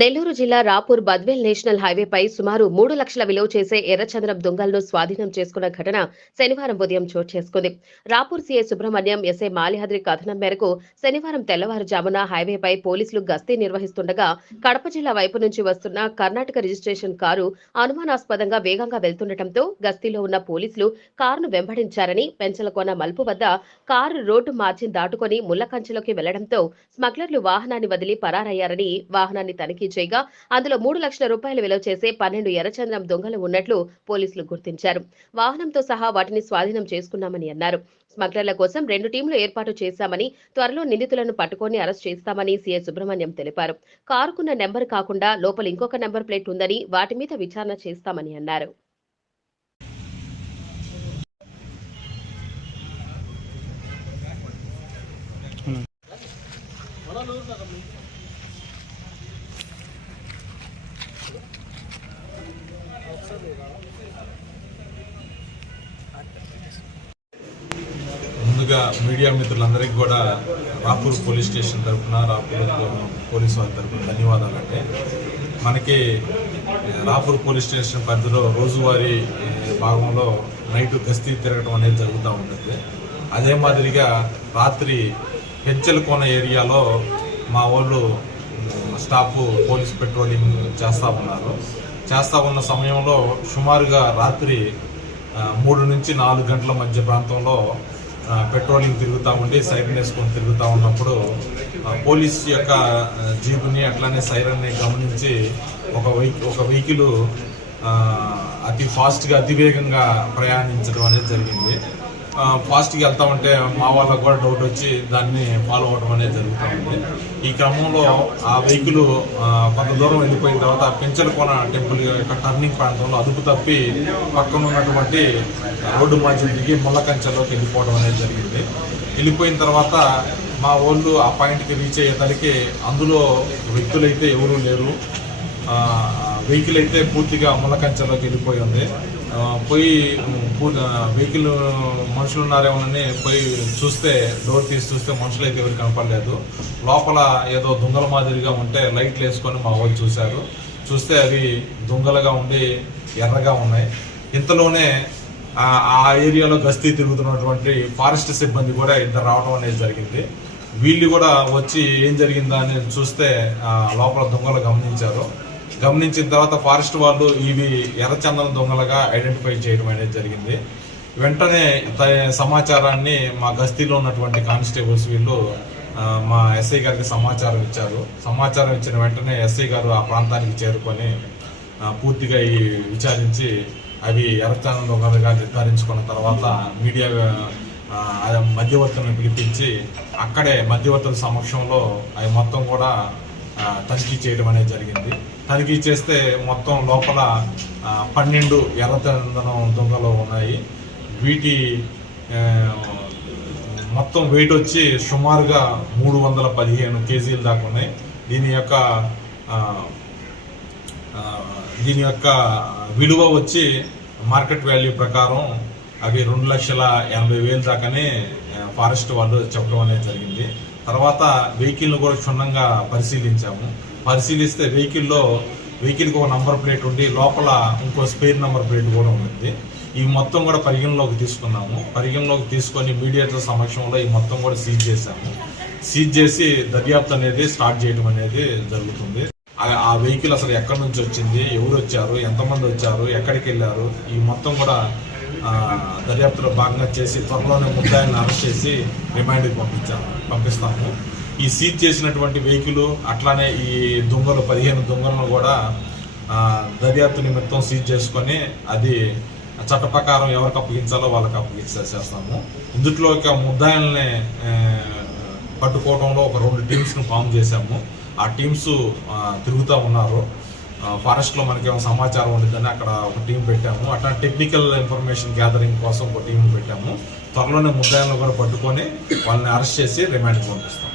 నెల్లూరు జిల్లా రాపూర్ బద్వేల్ నేషనల్ హైవేపై సుమారు 3 లక్షల విలువ చేసే ఎర్రచంద్రం దొంగలను స్వాధీనం చేసుకున్న ఘటన శనివారం ఉదయం చోటు చేసుకుంది. రాపూర్ సీఐ సుబ్రహ్మణ్యం, ఎస్ఐ మాలిహాద్రి కథనం మేరకు శనివారం తెల్లవారుజామున హైవేపై పోలీసులు గస్తీ నిర్వహిస్తుండగా కడప జిల్లా వైపు నుంచి వస్తున్న కర్ణాటక రిజిస్ట్రేషన్ కారు అనుమానాస్పదంగా వేగంగా వెళ్తుండటంతో గస్తీలో ఉన్న పోలీసులు కారును వెంబడించారని, పెంచలకోన మలుపు వద్ద కారు రోడ్డు మార్జిన్ దాటుకొని ముళ్లకంచెలోకి వెళ్లడంతో స్మగ్లర్లు వాహనాన్ని వదిలి పరారయ్యారని, వాహనాన్ని తనిఖీ చేయగా అందులో 3 లక్షల రూపాయలు విలువ చేసే 12 ఎర్రచంద్రం దొంగలు ఉన్నట్లు పోలీసులు గుర్తించారు. వాహనంతో సహా వాటిని స్వాధీనం చేసుకున్నామని అన్నారు. స్మగ్లర్ల కోసం 2 టీంలు ఏర్పాటు చేశామని, త్వరలో నిందితులను పట్టుకొని అరెస్ట్ చేస్తామని సీఐ సుబ్రహ్మణ్యం తెలిపారు. కారుకున్న నెంబర్ కాకుండా లోపల ఇంకొక నెంబర్ ప్లేట్ ఉందని, వాటి మీద విచారణ చేస్తామని అన్నారు. ముందుగా మీడియా మిత్రులందరికీ కూడా రాపూర్ పోలీస్ స్టేషన్ తరఫున, రాపూర్ పోలీసు వారి తరఫున ధన్యవాదాలంటే, మనకి రాపూర్ పోలీస్ స్టేషన్ పరిధిలో రోజువారీ భాగంలో నైట్ గస్తీ తిరగడం అనేది జరుగుతూ ఉంటుంది. అదే మాదిరిగా రాత్రి పెంచలకోన ఏరియాలో మా వాళ్ళు స్టాఫ్ పోలీస్ పెట్రోలింగ్ చేస్తూ ఉన్న సమయంలో సుమారుగా రాత్రి 3 నుంచి 4 గంటల మధ్య ప్రాంతంలో పెట్రోలింగ్ తిరుగుతూ ఉండి సైరన్ వేసుకొని తిరుగుతూ ఉన్నప్పుడు పోలీస్ యొక్క జీపుని అట్లానే సైరన్ని గమనించి ఒక వెహికల్ అతి ఫాస్ట్గా అతివేగంగా ప్రయాణించడం అనేది జరిగింది. ఫాస్ట్గా వెళ్తా ఉంటే మా వాళ్ళకు కూడా డౌట్ వచ్చి దాన్ని ఫాలో అవడం అనేది జరుగుతూ ఉంది. ఈ క్రమంలో ఆ వెహికల్ కొంత దూరం వెళ్ళిపోయిన తర్వాత పెంచలకోన టెంపుల్ యొక్క టర్నింగ్ ప్రాంతంలో అదుపు తప్పి పక్కన ఉన్నటువంటి రోడ్డు మధ్య దిగి ముళ్ళకంచెలోకి వెళ్ళిపోవడం అనేది జరిగింది. వెళ్ళిపోయిన తర్వాత మా వాళ్ళు ఆ పాయింట్కి రీచ్ అయ్యేసరికి అందులో వ్యక్తులైతే ఎవరూ లేరు. వెహికల్ అయితే పూర్తిగా ముళ్ళకంచెలోకి వెళ్ళిపోయి ఉంది. పోయి వెహికల్ మనుషులు ఉన్నారేమోనని పోయి చూస్తే, డోర్ తీసి చూస్తే మనుషులు అయితే ఎవరికి కనపడలేదు. లోపల ఏదో దొంగల మాదిరిగా ఉంటే లైట్లు వేసుకొని మా వాళ్ళు చూస్తే అవి దొంగలుగా ఉండి ఎర్రగా ఉన్నాయి. ఇంతలోనే ఆ ఏరియాలో గస్తీ తిరుగుతున్నటువంటి ఫారెస్ట్ సిబ్బంది కూడా ఇద్దరు రావడం అనేది జరిగింది. వీళ్ళు కూడా వచ్చి ఏం జరిగిందా అని చూస్తే లోపల దొంగలు గమనించిన తర్వాత ఫారెస్ట్ వాళ్ళు ఇవి ఎర్రచందనం దొంగలుగా ఐడెంటిఫై చేయడం అనేది జరిగింది. వెంటనే సమాచారాన్ని మా గస్తీలో ఉన్నటువంటి కానిస్టేబుల్స్ వీళ్ళు మా ఎస్ఐ గారికి సమాచారం ఇచ్చారు. సమాచారం ఇచ్చిన వెంటనే ఎస్ఐ గారు ఆ ప్రాంతానికి చేరుకొని పూర్తిగా విచారించి అవి ఎర్రచందనం దొంగలుగా నిర్ధారించుకున్న తర్వాత మీడియా మధ్యవర్తులను పిలిపించి అక్కడే మధ్యవర్తుల సమక్షంలో అవి మొత్తం కూడా తనిఖీ చేయడం అనేది జరిగింది. తనిఖీ చేస్తే మొత్తం లోపల 12 ఎర్రచందనం దొంగలు ఉన్నాయి. వీటి మొత్తం వెయిట్ వచ్చి సుమారుగా 315 కేజీల దాకా ఉన్నాయి. దీని యొక్క విలువ వచ్చి మార్కెట్ వాల్యూ ప్రకారం అవి 2,80,000 దాకానే ఫారెస్ట్ వాళ్ళు చెప్పడం అనేది జరిగింది. తర్వాత వెహికల్ను కూడా క్షుణ్ణంగా పరిశీలిస్తే వెహికల్కి ఒక నంబర్ ప్లేట్ ఉండి లోపల ఇంకో స్పేర్ నంబర్ ప్లేట్ కూడా ఉంది. ఈ మొత్తం కూడా పరిగణలోకి తీసుకొని మీడియాతో సమక్షంలో ఈ మొత్తం కూడా సీజ్ చేసి దర్యాప్తు అనేది స్టార్ట్ చేయడం అనేది జరుగుతుంది. ఆ వెహికల్ అసలు ఎక్కడి నుంచి వచ్చింది, ఎవరు వచ్చారు, ఎంతమంది వచ్చారు, ఎక్కడికి వెళ్ళారు, ఈ మొత్తం కూడా దర్యాప్తులో భాగంగా చేసి త్వరలోనే ముద్దాయిలను అరెస్ట్ చేసి రిమాండ్కి పంపిస్తాము. ఈ సీజ్ చేసినటువంటి వెహికల్ అట్లానే ఈ 15 దొంగలను కూడా దర్యాప్తు నిమిత్తం సీజ్ చేసుకొని అది చట్ట ప్రకారం ఎవరికి అప్పగించాలో వాళ్ళకి అప్పగించేస్తాము. ఇందులో ముద్దాయిల్ని పట్టుకోవడంలో ఒక 2 టీమ్స్ను ఫామ్ చేశాము. ఆ టీమ్స్ తిరుగుతూ ఉన్నారు. ఫారెస్ట్లో మనకేమో సమాచారం ఉంటుందని అక్కడ ఒక టీం పెట్టాము. అట్లా టెక్నికల్ ఇన్ఫర్మేషన్ గ్యాదరింగ్ కోసం ఒక టీం పెట్టాము. త్వరలోనే ముద్దాయిలను కూడా పట్టుకొని వాళ్ళని అరెస్ట్ చేసి రిమాండ్కి పంపిస్తాం.